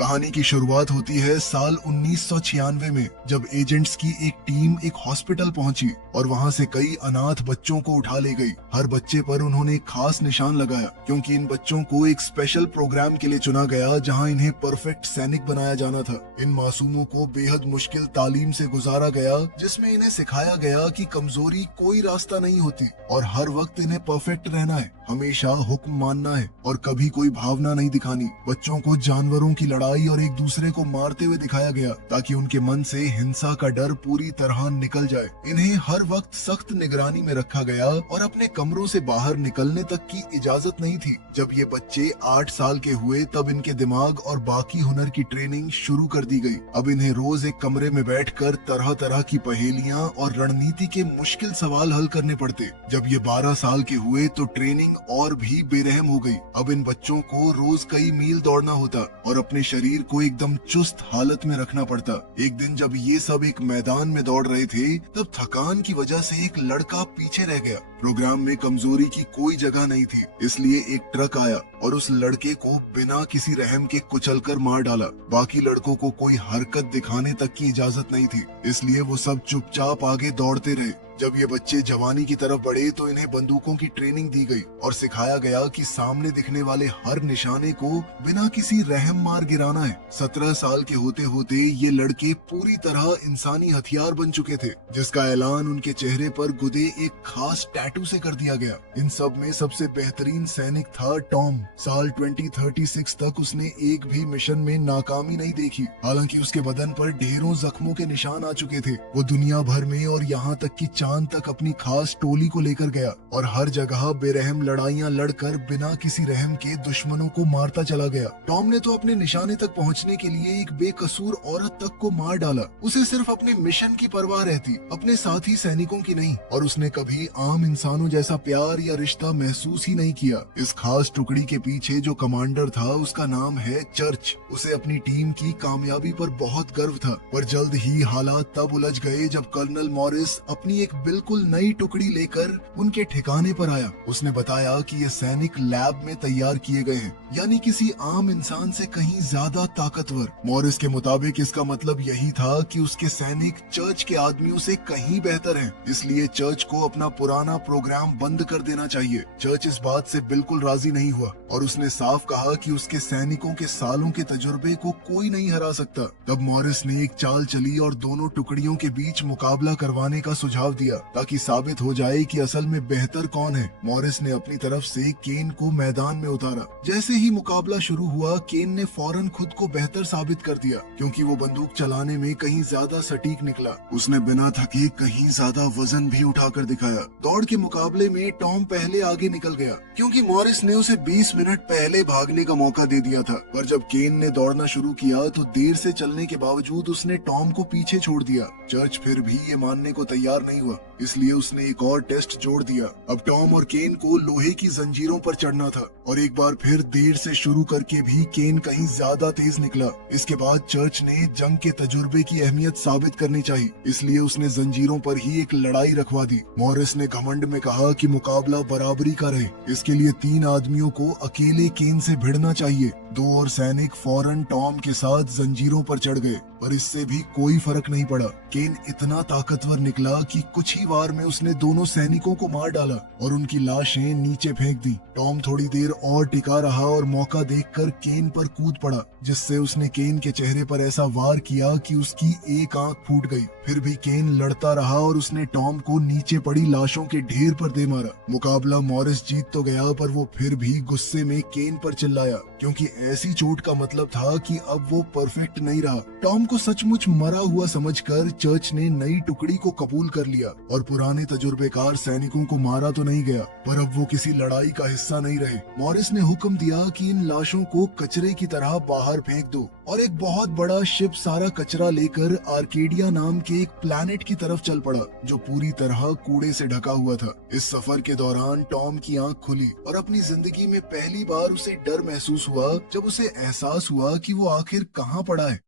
कहानी की शुरुआत होती है साल 1996 में, जब एजेंट्स की एक टीम एक हॉस्पिटल पहुंची और वहां से कई अनाथ बच्चों को उठा ले गई। हर बच्चे पर उन्होंने एक खास निशान लगाया, क्योंकि इन बच्चों को एक स्पेशल प्रोग्राम के लिए चुना गया जहां इन्हें परफेक्ट सैनिक बनाया जाना था। इन मासूमों को बेहद मुश्किल तालीम से गुजारा गया, जिसमें इन्हें सिखाया गया कि कमजोरी कोई रास्ता नहीं होती और हर वक्त इन्हें परफेक्ट रहना है, हमेशा हुक्म मानना है और कभी कोई भावना नहीं दिखानी। बच्चों को जानवरों की लड़ाई और एक दूसरे को मारते हुए दिखाया गया, ताकि उनके मन से हिंसा का डर पूरी तरह निकल जाए। इन्हें हर वक्त सख्त निगरानी में रखा गया और अपने कमरों से बाहर निकलने तक की इजाजत नहीं थी। जब ये बच्चे 8 साल के हुए तब इनके दिमाग और बाकी हुनर की ट्रेनिंग शुरू कर दी गई। अब इन्हें रोज एक कमरे में बैठकर तरह तरह की पहेलियां और रणनीति के मुश्किल सवाल हल करने पड़ते। जब ये 12 साल के हुए तो ट्रेनिंग और भी बेरहम हो गई। अब इन बच्चों को रोज कई मील दौड़ना होता और अपने शरीर को एकदम चुस्त हालत में रखना पड़ता। एक दिन जब ये सब एक मैदान में दौड़ रहे थे, तब थकान की वजह से एक लड़का पीछे रह गया। प्रोग्राम में कमजोरी की कोई जगह नहीं थी, इसलिए एक ट्रक आया और उस लड़के को बिना किसी रहम के कुचलकर मार डाला। बाकी लड़कों को कोई हरकत दिखाने तक की इजाजत नहीं थी, इसलिए वो सब चुपचाप आगे दौड़ते रहे। जब ये बच्चे जवानी की तरफ बढ़े तो इन्हें बंदूकों की ट्रेनिंग दी गई और सिखाया गया कि सामने दिखने वाले हर निशाने को बिना किसी रहम मार गिराना है। 17 साल के होते होते ये लड़के पूरी तरह इंसानी हथियार बन चुके थे, जिसका ऐलान उनके चेहरे पर गुदे एक खास टैटू से कर दिया गया। इन सब में सबसे बेहतरीन सैनिक था टॉम। साल 2036 तक उसने एक भी मिशन में नाकामी नहीं देखी। हालांकि उसके बदन पर ढेरों जख्मों के निशान आ चुके थे। वो दुनिया भर में और यहाँ तक कि चांद तक अपनी खास टोली को लेकर गया और हर जगह बेरहम लड़ाइयां लड़कर बिना किसी रहम के दुश्मनों को मारता चला गया। टॉम ने तो अपने निशाने तक पहुंचने के लिए एक बेकसूर औरत तक को मार डाला। उसे सिर्फ अपने मिशन की परवाह रहती, अपने साथी सैनिकों की नहीं, और उसने कभी आम इंसानों जैसा प्यार या रिश्ता महसूस ही नहीं किया। इस खास टुकड़ी के पीछे जो कमांडर था, उसका नाम है चर्च। उसे अपनी टीम की कामयाबी पर बहुत गर्व था, पर जल्द ही हालात तब उलझ गए जब कर्नल मॉरिस अपनी एक बिल्कुल नई टुकड़ी लेकर उनके ठिकाने पर आया। उसने बताया कि ये सैनिक लैब में तैयार किए गए हैं, यानी किसी आम इंसान से कहीं ज्यादा ताकतवर। मॉरिस के मुताबिक इसका मतलब यही था कि उसके सैनिक चर्च के आदमियों से कहीं बेहतर हैं, इसलिए चर्च को अपना पुराना प्रोग्राम बंद कर देना चाहिए। चर्च इस बात से बिल्कुल राजी नहीं हुआ और उसने साफ कहा कि उसके सैनिकों के सालों के तजुर्बे को कोई नहीं हरा सकता। तब मॉरिस ने एक चाल चली और दोनों टुकड़ियों के बीच मुकाबला करवाने का सुझाव दिया, ताकि साबित हो जाए कि असल में बेहतर कौन है। मॉरिस ने अपनी तरफ से केन को मैदान में उतारा। जैसे ही मुकाबला शुरू हुआ, केन ने फौरन खुद को बेहतर साबित कर दिया, क्योंकि वो बंदूक चलाने में कहीं ज्यादा सटीक निकला। उसने बिना थके कहीं ज्यादा वजन भी उठाकर दिखाया। दौड़ के मुकाबले में टॉम पहले आगे निकल गया, क्योंकि मॉरिस ने उसे 20 मिनट पहले भागने का मौका दे दिया था। पर जब केन ने दौड़ना शुरू किया तो देर से चलने के बावजूद उसने टॉम को पीछे छोड़ दिया। चर्च फिर भी ये मानने को तैयार नहीं हुआ, इसलिए उसने एक और टेस्ट जोड़ दिया। अब टॉम और केन को लोहे की जंजीरों पर चढ़ना था और एक बार फिर देर से शुरू करके भी केन कहीं ज्यादा तेज निकला। इसके बाद चर्च ने जंग के तजुर्बे की अहमियत साबित करनी चाहिए, इसलिए उसने जंजीरों पर ही एक लड़ाई रखवा दी। मॉरिस ने घमंड में कहा कि मुकाबला बराबरी का रहे, इसके लिए 3 आदमियों को अकेले केन से भिड़ना चाहिए। 2 और सैनिक फौरन टॉम के साथ जंजीरों पर चढ़ गए, पर इससे भी कोई फर्क नहीं पड़ा। केन इतना ताकतवर निकला कि कुछ ही वार में उसने दोनों सैनिकों को मार डाला और उनकी लाशें नीचे फेंक दी। टॉम थोड़ी देर और टिका रहा और मौका देखकर केन पर कूद पड़ा, जिससे उसने केन के चेहरे पर ऐसा वार किया कि उसकी एक आंख फूट गई। फिर भी केन लड़ता रहा और उसने टॉम को नीचे पड़ी लाशों के ढेर पर दे मारा। मुकाबला मॉरिस जीत तो गया, पर वो फिर भी गुस्से में केन पर चिल्लाया, क्योंकि ऐसी चोट का मतलब था कि अब वो परफेक्ट नहीं रहा। टॉम को सचमुच मरा हुआ समझकर चर्च ने नई टुकड़ी को कबूल कर लिया और पुराने तजुर्बेकार सैनिकों को मारा तो नहीं गया, पर अब वो किसी लड़ाई का हिस्सा नहीं रहे। मॉरिस ने हुक्म दिया कि इन लाशों को कचरे की तरह बाहर फेंक दो और एक बहुत बड़ा शिप सारा कचरा लेकर आर्केडिया नाम के एक प्लैनेट की तरफ चल पड़ा, जो पूरी तरह कूड़े से ढका हुआ था। इस सफर के दौरान टॉम की आंख खुली और अपनी जिंदगी में पहली बार उसे डर महसूस हुआ, जब उसे एहसास हुआ कि वो आखिर कहाँ पड़ा है।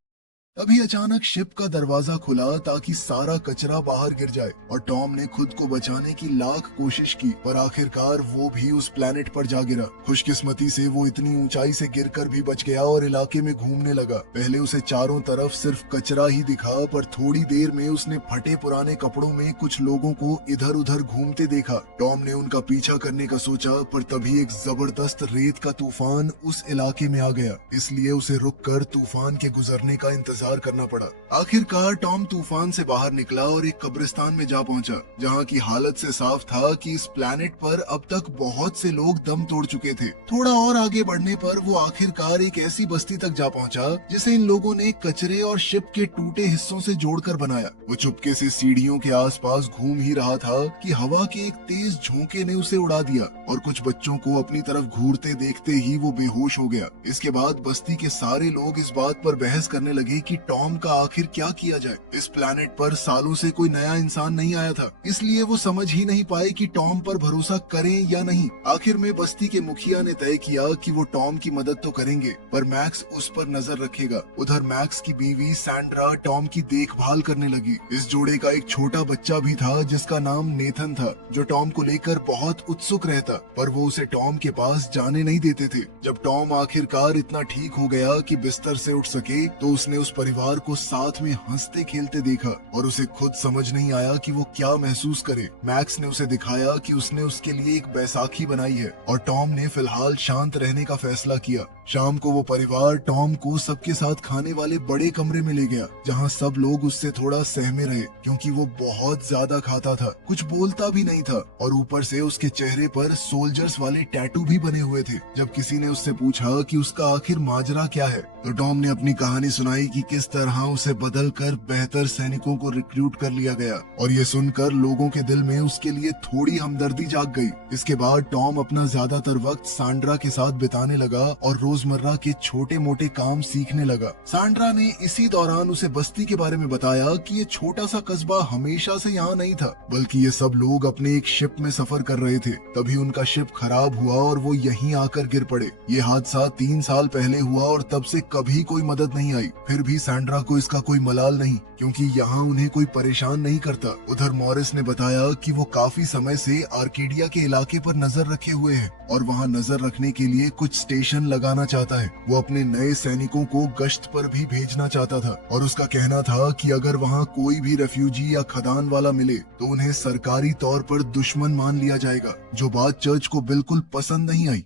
तभी अचानक शिप का दरवाजा खुला ताकि सारा कचरा बाहर गिर जाए और टॉम ने खुद को बचाने की लाख कोशिश की, पर आखिरकार वो भी उस प्लेनेट पर जा गिरा। खुशकिस्मती से वो इतनी ऊंचाई से गिरकर भी बच गया और इलाके में घूमने लगा। पहले उसे चारों तरफ सिर्फ कचरा ही दिखा, पर थोड़ी देर में उसने फटे पुराने कपड़ों में कुछ लोगों को इधर उधर घूमते देखा। टॉम ने उनका पीछा करने का सोचा, पर तभी एक जबरदस्त रेत का तूफान उस इलाके में आ गया, इसलिए उसे रुककर तूफान के गुजरने का इंतजार करना पड़ा। आखिरकार टॉम तूफान से बाहर निकला और एक कब्रिस्तान में जा पहुंचा, जहां की हालत से साफ था कि इस प्लेनेट पर अब तक बहुत से लोग दम तोड़ चुके थे। थोड़ा और आगे बढ़ने पर वो आखिरकार एक ऐसी बस्ती तक जा पहुंचा जिसे इन लोगों ने कचरे और शिप के टूटे हिस्सों से जोड़कर बनाया। वो चुपके से सीढ़ियों के आसपास घूम ही रहा था कि हवा के एक तेज झोंके ने उसे उड़ा दिया और कुछ बच्चों को अपनी तरफ घूरते देखते ही वो बेहोश हो गया। इसके बाद बस्ती के सारे लोग इस बात पर बहस करने लगे कि टॉम का आखिर क्या किया जाए। इस प्लेनेट पर सालों से कोई नया इंसान नहीं आया था, इसलिए वो समझ ही नहीं पाए कि टॉम पर भरोसा करें या नहीं। आखिर में बस्ती के मुखिया ने तय किया कि वो टॉम की मदद तो करेंगे, पर मैक्स उस पर नजर रखेगा। उधर मैक्स की बीवी सैंड्रा टॉम की देखभाल करने लगी। इस जोड़े का एक छोटा बच्चा भी था जिसका नाम नेथन था, जो टॉम को लेकर बहुत उत्सुक रहता, पर वो उसे टॉम के पास जाने नहीं देते थे। जब टॉम आखिरकार इतना ठीक हो गया कि बिस्तर से उठ सके, तो उसने उस परिवार को साथ में हंसते खेलते देखा और उसे खुद समझ नहीं आया कि वो क्या महसूस करे। मैक्स ने उसे दिखाया कि उसने उसके लिए एक बैसाखी बनाई है और टॉम ने फिलहाल शांत रहने का फैसला किया। शाम को वो परिवार टॉम को सबके साथ खाने वाले बड़े कमरे में ले गया, जहाँ सब लोग उससे थोड़ा सहमे रहे, क्योंकि वो बहुत ज्यादा खाता था, कुछ बोलता भी नहीं था और ऊपर से उसके चेहरे पर सोल्जर्स वाले टैटू भी बने हुए थे। जब किसी ने उससे पूछा कि उसका आखिर माजरा क्या है, तो टॉम ने अपनी कहानी सुनाई कि किस तरह उसे बदलकर बेहतर सैनिकों को रिक्रूट कर लिया गया, और ये सुनकर लोगों के दिल में उसके लिए थोड़ी हमदर्दी जाग गई। इसके बाद टॉम अपना ज्यादातर वक्त सैंड्रा के साथ बिताने लगा और रोजमर्रा के छोटे मोटे काम सीखने लगा। सैंड्रा ने इसी दौरान उसे बस्ती के बारे में बताया कि ये छोटा सा कस्बा हमेशा से यहाँ नहीं था, बल्कि ये सब लोग अपने एक शिप में सफर कर रहे थे। तभी उनका शिप खराब हुआ और वो यहीं आकर गिर पड़े। ये हादसा 3 साल पहले हुआ और तब से कभी कोई मदद नहीं आई। फिर भी सैंड्रा को इसका कोई मलाल नहीं, क्योंकि यहाँ उन्हें कोई परेशान नहीं करता। उधर मॉरिस ने बताया कि वो काफी समय से आर्केडिया के इलाके पर नजर रखे हुए हैं और वहाँ नजर रखने के लिए कुछ स्टेशन लगाना चाहता है। वो अपने नए सैनिकों को गश्त पर भी भेजना चाहता था और उसका कहना था कि अगर वहाँ कोई भी रेफ्यूजी या खदान वाला मिले तो उन्हें सरकारी तौर पर दुश्मन मान लिया जाएगा, जो बात चर्च को बिल्कुल पसंद नहीं आई।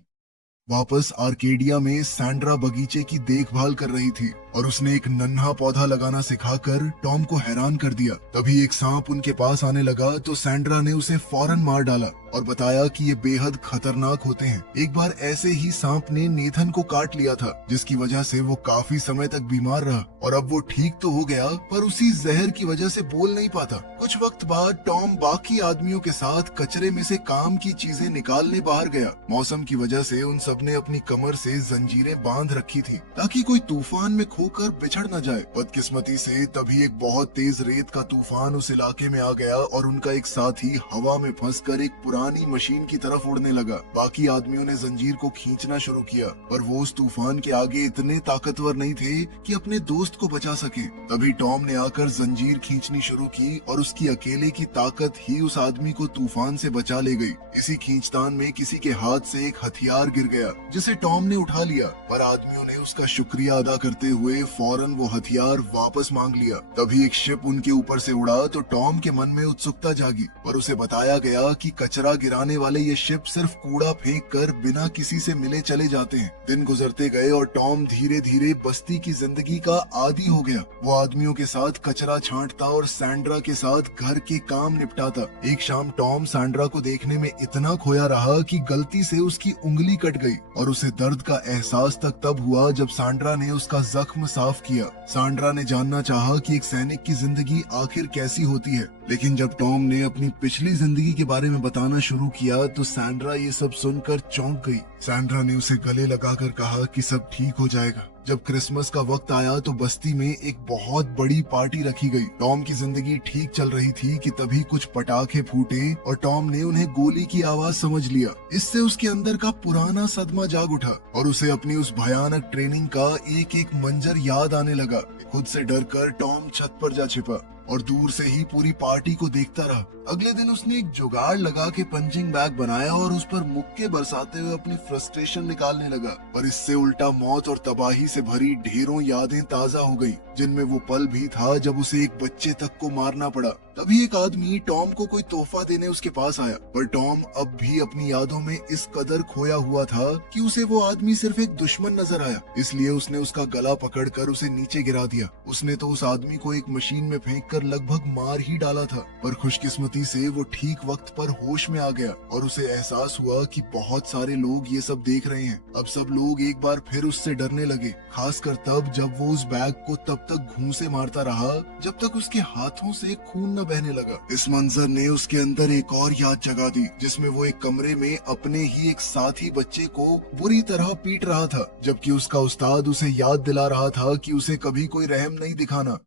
वापस आर्केडिया में सैंड्रा बगीचे की देखभाल कर रही थी और उसने एक नन्हा पौधा लगाना सिखाकर टॉम को हैरान कर दिया। तभी एक सांप उनके पास आने लगा तो सैंड्रा ने उसे फौरन मार डाला और बताया कि ये बेहद खतरनाक होते हैं। एक बार ऐसे ही सांप ने नेथन को काट लिया था, जिसकी वजह से वो काफी समय तक बीमार रहा और अब वो ठीक तो हो गया, पर उसी जहर की वजह से बोल नहीं पाता। कुछ वक्त बाद टॉम बाकी आदमियों के साथ कचरे में से काम की चीजें निकालने बाहर गया। मौसम की वजह से उन सबने अपनी कमर से जंजीरें बांध रखी थी ताकि कोई तूफान में खोकर बिछड़ न जाए। बदकिस्मती से तभी एक बहुत तेज रेत का तूफान उस इलाके में आ गया और उनका एक साथी हवा में फंसकर एक पुरानी मशीन की तरफ उड़ने लगा। बाकी आदमियों ने जंजीर को खींचना शुरू किया, पर वो उस तूफान के आगे इतने ताकतवर नहीं थे कि अपने दोस्त को बचा सके। तभी टॉम ने आकर जंजीर खींचनी शुरू की और उसकी अकेले की ताकत ही उस आदमी को तूफान से बचा ले गई। इसी खींचतान में किसी के हाथ से एक हथियार गिर गया, जिसे टॉम ने उठा लिया, पर आदमियों ने उसका शुक्रिया अदा करते हुए फौरन वो हथियार वापस मांग लिया। तभी एक शिप उनके ऊपर से उड़ा तो टॉम के मन में उत्सुकता जागी, पर उसे बताया गया कि कचरा गिराने वाले ये शिप सिर्फ कूड़ा फेंक कर बिना किसी से मिले चले जाते हैं। दिन गुजरते गए और टॉम धीरे धीरे बस्ती की जिंदगी का आदी हो गया। वो आदमियों के साथ कचरा छांटता और सैंड्रा के साथ घर के काम निपटाता। एक शाम टॉम सैंड्रा को देखने में इतना खोया रहा कि गलती से उसकी उंगली कट गई और उसे दर्द का एहसास तक तब हुआ जब सैंड्रा ने उसका जख्म साफ किया। सैंड्रा ने जानना चाहा कि एक सैनिक की जिंदगी आखिर कैसी होती है, लेकिन जब टॉम ने अपनी पिछली जिंदगी के बारे में बताना शुरू किया तो सैंड्रा ये सब सुनकर चौंक गई। सैंड्रा ने उसे गले लगाकर कहा कि सब ठीक हो जाएगा, जब क्रिसमस का वक्त आया तो बस्ती में एक बहुत बड़ी पार्टी रखी गई। टॉम की जिंदगी ठीक चल रही थी कि तभी कुछ पटाखे फूटे और टॉम ने उन्हें गोली की आवाज समझ लिया। इससे उसके अंदर का पुराना सदमा जाग उठा और उसे अपनी उस भयानक ट्रेनिंग का एक एक मंजर याद आने लगा। खुद से डरकर टॉम छत पर जा छिपा और दूर से ही पूरी पार्टी को देखता रहा। अगले दिन उसने एक जुगाड़ लगा के पंचिंग बैग बनाया और उस पर मुक्के बरसाते हुए अपनी फ्रस्ट्रेशन निकालने लगा। पर इससे उल्टा मौत और तबाही से भरी ढेरों यादें ताजा हो गईं, जिनमें वो पल भी था जब उसे एक बच्चे तक को मारना पड़ा। तभी एक आदमी टॉम को कोई तोहफा देने उसके पास आया, पर टॉम अब भी अपनी यादों में इस कदर खोया हुआ था कि उसे वो आदमी सिर्फ एक दुश्मन नजर आया। इसलिए उसने उसका गला पकड़कर उसे नीचे गिरा दिया। उसने तो उस आदमी को एक मशीन में फेंककर लगभग मार ही डाला था, पर खुशकिस्मती से वो ठीक वक्त पर होश में आ गया और उसे एहसास हुआ कि बहुत सारे लोग ये सब देख रहे हैं। अब सब लोग एक बार फिर उससे डरने लगे, खासकर तब जब वो उस बैग को तब तक घूंसे मारता रहा जब तक उसके हाथों से खून न बहने लगा। इस मंजर ने उसके अंदर एक और याद जगा दी, जिसमें वो एक कमरे में अपने ही एक साथी बच्चे को बुरी तरह पीट रहा था, जबकि उसका उस्ताद उसे याद दिला रहा था कि उसे कभी कोई रहम नहीं दिखाना।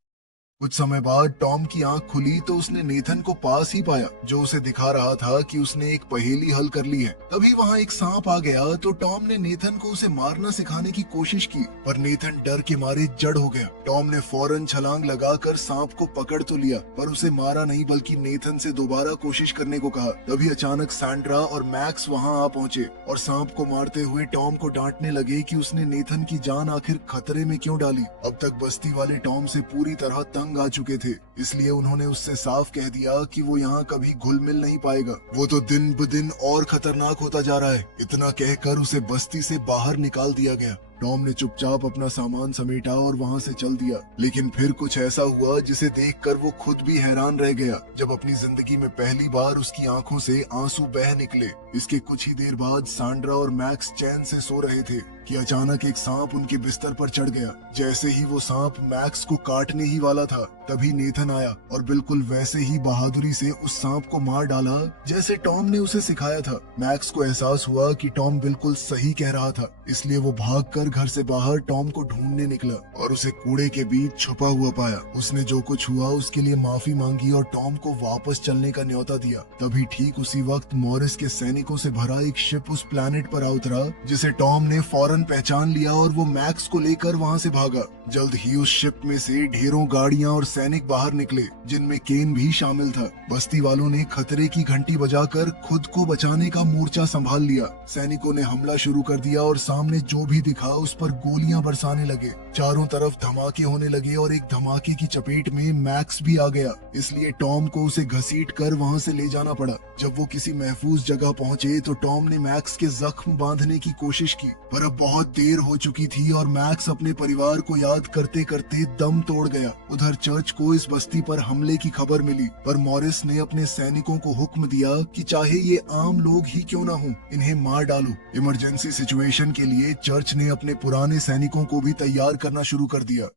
कुछ समय बाद टॉम की आंख खुली तो उसने नेथन को पास ही पाया, जो उसे दिखा रहा था कि उसने एक पहेली हल कर ली है। तभी वहाँ एक सांप आ गया तो टॉम ने नेथन को उसे मारना सिखाने की कोशिश की, पर नेथन डर के मारे जड़ हो गया। टॉम ने फौरन छलांग लगाकर सांप को पकड़ तो लिया, पर उसे मारा नहीं बल्कि नेथन से दोबारा कोशिश करने को कहा। तभी अचानक सैंड्रा और मैक्स वहाँ आ पहुँचे और सांप को मारते हुए टॉम को डांटने लगे कि उसने नेथन की जान आखिर खतरे में क्यों डाली। अब तक बस्ती वाले टॉम से पूरी तरह तंग आ चुके थे, इसलिए उन्होंने उससे साफ कह दिया कि वो यहाँ कभी घुल मिल नहीं पाएगा। वो तो दिन ब दिन और खतरनाक होता जा रहा है। इतना कहकर उसे बस्ती से बाहर निकाल दिया गया। टॉम ने चुपचाप अपना सामान समेटा और वहाँ से चल दिया, लेकिन फिर कुछ ऐसा हुआ जिसे देखकर वो खुद भी हैरान रह गया, जब अपनी जिंदगी में पहली बार उसकी आंखों से आंसू बह निकले। इसके कुछ ही देर बाद सैंड्रा और मैक्स चैन से सो रहे थे कि अचानक एक सांप उनके बिस्तर पर चढ़ गया। जैसे ही वो सांप मैक्स को काटने ही वाला था, तभी नेथन आया और बिल्कुल वैसे ही बहादुरी से उस सांप को मार डाला जैसे टॉम ने उसे सिखाया था। मैक्स को एहसास हुआ कि टॉम बिल्कुल सही कह रहा था, इसलिए वो भागकर घर से बाहर टॉम को ढूंढने निकला और उसे कूड़े के बीच छुपा हुआ पाया। उसने जो कुछ हुआ उसके लिए माफी मांगी और टॉम को वापस चलने का न्योता दिया। तभी ठीक उसी वक्त मॉरिस के सैनिकों से भरा एक शिप उस प्लेनेट पर आ उतरा, जिसे टॉम ने फौरन पहचान लिया और वो मैक्स को लेकर वहाँ से भागा। जल्द ही उस शिप में से ढेरों गाड़ियाँ और सैनिक बाहर निकले, जिनमें केन भी शामिल था। बस्ती वालों ने खतरे की घंटी बजाकर खुद को बचाने का मोर्चा संभाल लिया। सैनिकों ने हमला शुरू कर दिया और सामने जो भी दिखा उस पर गोलियां बरसाने लगे। चारों तरफ धमाके होने लगे और एक धमाके की चपेट में मैक्स भी आ गया, इसलिए टॉम को उसे घसीट कर वहाँ से ले जाना पड़ा। जब वो किसी महफूज जगह पहुँचे तो टॉम ने मैक्स के जख्म बांधने की कोशिश की, पर अब बहुत देर हो चुकी थी और मैक्स अपने परिवार को याद करते करते दम तोड़ गया। उधर चर्च को इस बस्ती पर हमले की खबर मिली, पर मॉरिस ने अपने सैनिकों को हुक्म दिया कि चाहे ये आम लोग ही क्यों ना हो, इन्हें मार डालो। इमरजेंसी सिचुएशन के लिए चर्च ने अपने पुराने सैनिकों को भी तैयार करना शुरू कर दिया।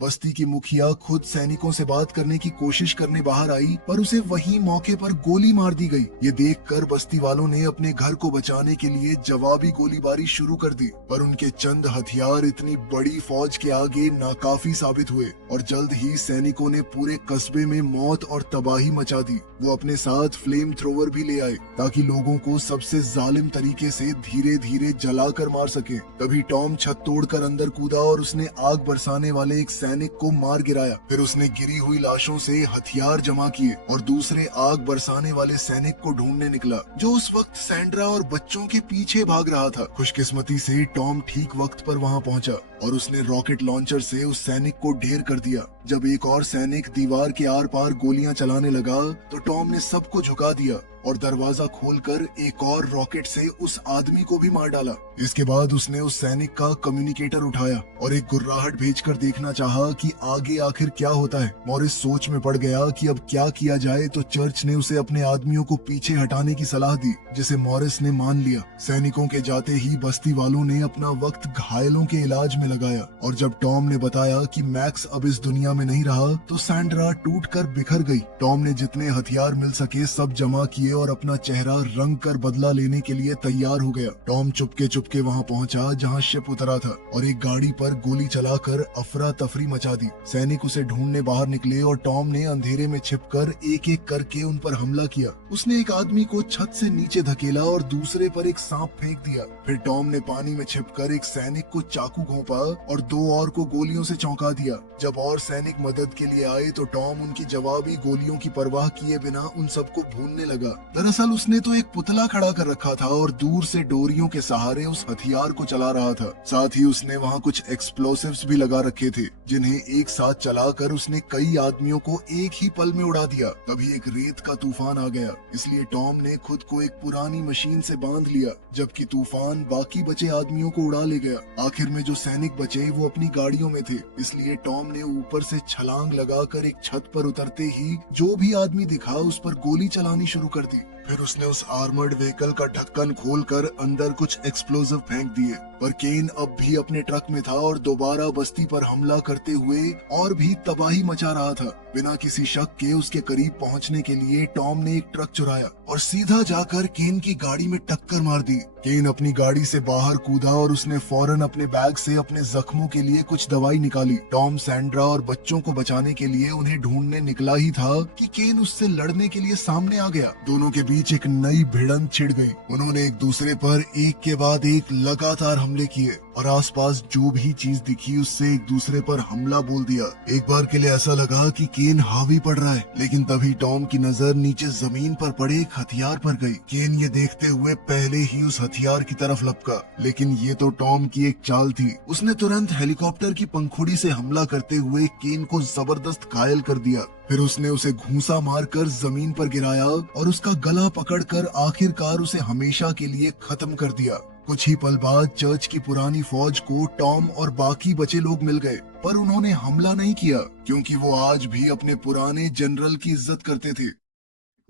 बस्ती की मुखिया खुद सैनिकों से बात करने की कोशिश करने बाहर आई, पर उसे वहीं मौके पर गोली मार दी गई। ये देखकर बस्ती वालों ने अपने घर को बचाने के लिए जवाबी गोलीबारी शुरू कर दी, पर उनके चंद हथियार इतनी बड़ी फौज के आगे नाकाफी साबित हुए और जल्द ही सैनिकों ने पूरे कस्बे में मौत और तबाही मचा दी। वो अपने साथ फ्लेम थ्रोवर भी ले आए ताकि लोगों को सबसे जालिम तरीके से धीरे धीरे जलाकर मार सके। तभी टॉम छत तोड़कर अंदर कूदा और उसने आग बरसाने वाले एक सैनिक को मार गिराया। फिर उसने गिरी हुई लाशों से हथियार जमा किए और दूसरे आग बरसाने वाले सैनिक को ढूंढने निकला, जो उस वक्त सैंड्रा और बच्चों के पीछे भाग रहा था। खुशकिस्मती से टॉम ठीक वक्त पर वहां पहुंचा और उसने रॉकेट लॉन्चर से उस सैनिक को ढेर कर दिया। जब एक और सैनिक दीवार के आर पार गोलियां चलाने लगा तो टॉम ने सबको झुका दिया और दरवाजा खोलकर एक और रॉकेट से उस आदमी को भी मार डाला। इसके बाद उसने उस सैनिक का कम्युनिकेटर उठाया और एक गुर्राहट भेजकर देखना चाहा कि आगे आखिर क्या होता है। मॉरिस सोच में पड़ गया कि अब क्या किया जाए, तो चर्च ने उसे अपने आदमियों को पीछे हटाने की सलाह दी, जिसे मॉरिस ने मान लिया। सैनिकों के जाते ही बस्ती वालों ने अपना वक्त घायलों के इलाज में लगाया। और जब टॉम ने बताया कि मैक्स अब इस दुनिया में नहीं रहा तो सैंड्रा टूटकर बिखर गई। टॉम ने जितने हथियार मिल सके सब जमा किए और अपना चेहरा रंग कर बदला लेने के लिए तैयार हो गया। टॉम चुपके चुपके वहाँ पहुँचा जहाँ शिप उतरा था और एक गाड़ी पर गोली चलाकर अफरा तफरी मचा दी। सैनिक उसे ढूंढने बाहर निकले और टॉम ने अंधेरे में छिपकर एक एक करके उन पर हमला किया। उसने एक आदमी को छत से नीचे धकेला और दूसरे पर एक सांप फेंक दिया। फिर टॉम ने पानी में छिपकर एक सैनिक को चाकू घोंपा और 2 और को गोलियों से चौंका दिया। जब और सैनिक मदद के लिए आए तो टॉम उनकी जवाबी गोलियों की परवाह किए बिना उन सबको भूनने लगा। दरअसल उसने तो एक पुतला खड़ा कर रखा था और दूर से डोरियों के सहारे उस हथियार को चला रहा था। साथ ही उसने वहाँ कुछ एक्सप्लोसिव्स भी लगा रखे थे जिन्हें एक साथ चलाकर उसने कई आदमियों को एक ही पल में उड़ा दिया। तभी एक रेत का तूफान आ गया, इसलिए टॉम ने खुद को एक पुरानी मशीन से बांध लिया, जबकि तूफान बाकी बचे आदमियों को उड़ा ले गया। आखिर में जो सैनिक बचे वो अपनी गाड़ियों में थे, इसलिए टॉम ने ऊपर से छलांग लगाकर एक छत पर उतरते ही जो भी आदमी दिखा उस पर गोली चलानी शुरू कर दी। फिर उसने उस आर्मर्ड व्हीकल का ढक्कन खोलकर अंदर कुछ एक्सप्लोजिव फेंक दिए। पर केन अब भी अपने ट्रक में था और दोबारा बस्ती पर हमला करते हुए और भी तबाही मचा रहा था। बिना किसी शक के उसके करीब पहुंचने के लिए टॉम ने एक ट्रक चुराया और सीधा जाकर केन की गाड़ी में टक्कर मार दी। केन अपनी गाड़ी से बाहर कूदा और उसने फौरन अपने बैग से अपने जख्मों के लिए कुछ दवाई निकाली। टॉम सैंड्रा और बच्चों को बचाने के लिए उन्हें ढूंढने निकला ही था कि केन उससे लड़ने के लिए सामने आ गया। दोनों के बीच एक नई भिड़ंत छिड़ गई। उन्होंने एक दूसरे पर एक के बाद एक लगातार हमले किए और आसपास जो भी चीज दिखी उससे एक दूसरे पर हमला बोल दिया। एक बार के लिए ऐसा लगा कि केन हावी पड़ रहा है, लेकिन तभी टॉम की नजर नीचे जमीन पर पड़े एक हथियार पर गई। केन ये देखते हुए पहले ही उस हथियार की तरफ लपका, लेकिन ये तो टॉम की एक चाल थी। उसने तुरंत हेलीकॉप्टर की पंखुड़ी से हमला करते हुए केन को जबरदस्त घायल कर दिया। फिर उसने उसे घूंसा मारकर जमीन पर गिराया और उसका गला पकड़कर आखिरकार उसे हमेशा के लिए खत्म कर दिया। कुछ ही पल बाद चर्च की पुरानी फौज को टॉम और बाकी बचे लोग मिल गए, पर उन्होंने हमला नहीं किया क्योंकि वो आज भी अपने पुराने जनरल की इज्जत करते थे।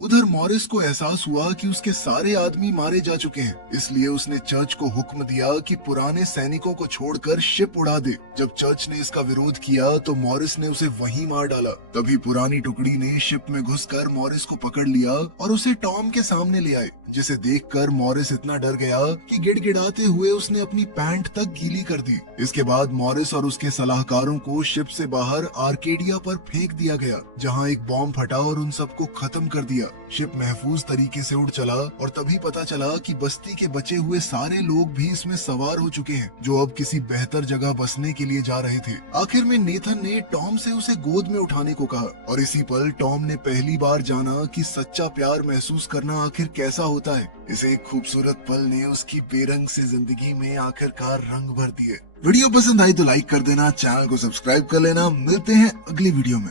उधर मॉरिस को एहसास हुआ कि उसके सारे आदमी मारे जा चुके हैं, इसलिए उसने चर्च को हुक्म दिया कि पुराने सैनिकों को छोड़कर शिप उड़ा दे। जब चर्च ने इसका विरोध किया तो मॉरिस ने उसे वहीं मार डाला। तभी पुरानी टुकड़ी ने शिप में घुसकर मॉरिस को पकड़ लिया और उसे टॉम के सामने ले आए, जिसे देखकर मॉरिस इतना डर गया कि गिड़गिड़ाते हुए उसने अपनी पैंट तक गीली कर दी। इसके बाद मॉरिस और उसके सलाहकारों को शिप से बाहर आर्केडिया पर फेंक दिया गया, जहाँ एक बॉम्ब फटा और उन सबको खत्म कर दिया। शिप महफूज तरीके से उड़ चला और तभी पता चला कि बस्ती के बचे हुए सारे लोग भी इसमें सवार हो चुके हैं, जो अब किसी बेहतर जगह बसने के लिए जा रहे थे। आखिर में नेथन ने टॉम से उसे गोद में उठाने को कहा और इसी पल टॉम ने पहली बार जाना कि सच्चा प्यार महसूस करना आखिर कैसा होता है। इस एक खूबसूरत पल ने उसकी बेरंग से जिंदगी में आखिरकार रंग भर दिए। वीडियो पसंद आई तो लाइक कर देना, चैनल को सब्सक्राइब कर लेना। मिलते हैं अगली वीडियो में।